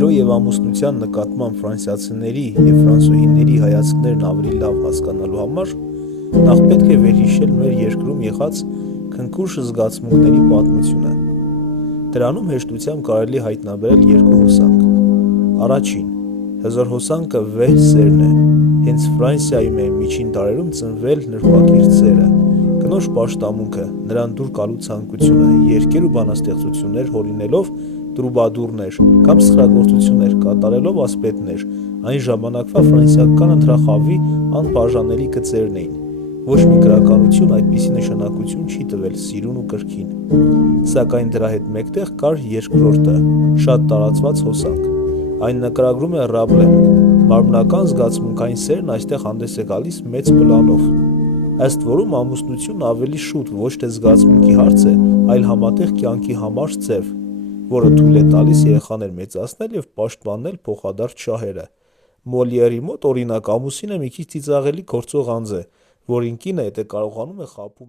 Սիրո և ամուսնության նկատմամբ ֆրանսիացիների և ֆրանսուհիների հայացքներն ավելի լավ հասկանալու համար նախ պետք է վերհիշել մեր երկրում եղած քնքուշ զգացմունքների պատմությունը։ Դրանում հեշտությամբ կարելի հայտնաբերել երկու հոսանք։ Առաջին, հզոր հոսանքը վեհ սերն է, հենց Ֆրանսիայում է միջին դարերում ծնվել նրբակիր սերը, կնոջ պաշտամունքը, նրան դուր գալու ցանկությունը, երգեր ու բանաստեղծություններ հորինելով տրուբադուրներ կամ սխրագործություններ կատարելով ասպետներ, այն ժամանակվա ֆրանսիական ընթրախավի անբաժանելի գծերն էին։ Ոչ մի գրականություն այդպիսի նշանակություն չի տվել սիրուն ու կրքին։ Սակայն դրա հետ մեկտեղ կար երկրորդը, շատ տարածված հոսանք։ Այն նկարագրում է Ռաբլեն։ Մարմնական զգացմունքային սերն այստեղ հանդես է գալիս մեծ պլանով։ Ըստ որում ամուսնությունն ավելի շուտ ոչ թե զգացմունքի հարց է, այլ համատեղ կյանքի համառ ձև, որը թույլ է տալիս երեխաներ մեծացնել և պաշտպանել փոխադարձ շահերը։ Մոլիերի մոտ, օրինակ, ամուսինը մի քիչ ծիծաղելի գործող անձ է, որին կինը եթե կարողանում է խաբում է։